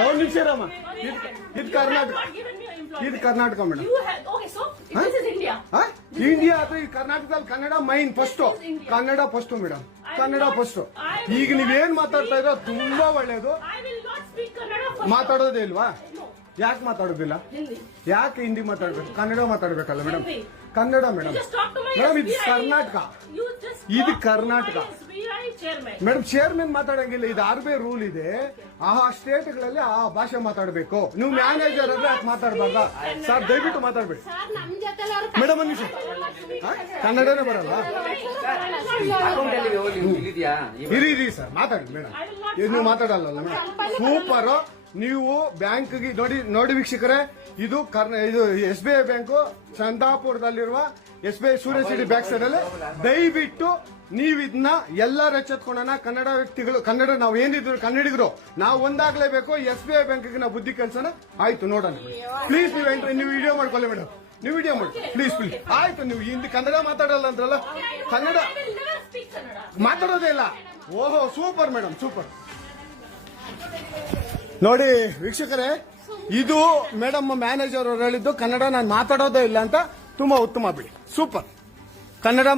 ಒಂದು ನಿಮಿಷ ಇರಮ್ಮ. ಇದು ಕರ್ನಾಟಕ, ಇದು ಕರ್ನಾಟಕ ಮೇಡಮ್. ಇಂಡಿಯಾ ಅಥವಾ ಈ ಕರ್ನಾಟಕದಲ್ಲಿ Kannada main first, Kannada first madam, Kannada first. ಈಗ ನೀವೇನ್ ಮಾತಾಡ್ತಾ ಇರೋ ತುಂಬಾ ಒಳ್ಳೇದು. ಮಾತಾಡೋದೇ ಇಲ್ವಾ? ಯಾಕೆ ಮಾತಾಡೋದಿಲ್ಲ? ಯಾಕೆ ಹಿಂದಿ ಮಾತಾಡ್ಬೇಕು? ಕನ್ನಡ ಮಾತಾಡ್ಬೇಕಲ್ಲ ಮೇಡಮ್. ಕನ್ನಡ ಮೇಡಮ್. ಮೇಡಮ್ ಇದು ಕರ್ನಾಟಕ, ಇದು ಕರ್ನಾಟಕ ಮೇಡಮ್. ಚೇರ್ಮನ್ ಮಾತಾಡಂಗಿಲ್ಲ, ಇದು RBI ರೂಲ್ ಇದೆ. ಆ ಸ್ಟೇಟ್ಗಳಲ್ಲಿ ಆ ಭಾಷೆ ಮಾತಾಡಬೇಕು. ನೀವು ಮ್ಯಾನೇಜರ್ ಆದ್ರೆ ಯಾಕೆ ಮಾತಾಡಬಾರ್ದ ಸರ್? ದಯವಿಟ್ಟು ಮಾತಾಡ್ಬೇಡಿ ಮೇಡಮ್. ಒಂದು ನಿಮಿಷ, ಕನ್ನಡನೇ ಬರಲ್ಲ? ಇರಿ ಸರ್, ಮಾತಾಡಿ ಮೇಡಮ್. ನೀವು ಮಾತಾಡಲ್ಲ ಮೇಡಮ್. ಸೂಪರ್. ನೀವು ಬ್ಯಾಂಕ್ಗೆ ನೋಡಿ ವೀಕ್ಷಕರೇ, ಇದು SBI ಬ್ಯಾಂಕು ಚಂದಾಪುರದಲ್ಲಿರುವ SBI ಸೂರ್ಯ ಸಿಟಿ ಬ್ಯಾಕ್ ಸೈಡ್ ಅಲ್ಲಿ. ದಯವಿಟ್ಟು ನೀವು ಇದನ್ನ ಎಲ್ಲರೂ ಎಚ್ಚೆತ್ಕೊಳ್ಳೋಣ. ಕನ್ನಡ ವ್ಯಕ್ತಿಗಳು, ಕನ್ನಡ ನಾವು ಏನಿದ್ರು ಕನ್ನಡಿಗರು ನಾವು ಒಂದಾಗ್ಲೇಬೇಕು. SBI ಬ್ಯಾಂಕ್ಗೆ ನಾವು ಬುದ್ಧಿ ಕಲ್ಸೋಣ. ಆಯ್ತು, ನೋಡೋಣ ಪ್ಲೀಸ್. ನೀವು ವಿಡಿಯೋ ಮಾಡ್ಕೊಳ್ಳಿ ಮೇಡಮ್, ನೀವು ವಿಡಿಯೋ ಮಾಡಿ ಪ್ಲೀಸ್ ಪ್ಲೀಸ್. ಆಯ್ತು, ನೀವು ಹಿಂದಿ ಕನ್ನಡ ಮಾತಾಡಲ್ಲ ಅಂದ್ರಲ್ಲ, ಕನ್ನಡ ಮಾತಾಡೋದೇ ಇಲ್ಲ. ಓಹೋ, ಸೂಪರ್ ಮೇಡಮ್, ಸೂಪರ್. ನೋಡಿ ವೀಕ್ಷಕರೇ, ಇದು ಮೇಡಮ್ ಮ್ಯಾನೇಜರ್ ಅವರು ಹೇಳಿದ್ದು ಕನ್ನಡ ನಾನು ಮಾತಾಡೋದೇ ಇಲ್ಲ ಅಂತ. ತುಂಬಾ ಉತ್ತಮ ಬಿಡಿ, ಸೂಪರ್. ಕನ್ನಡ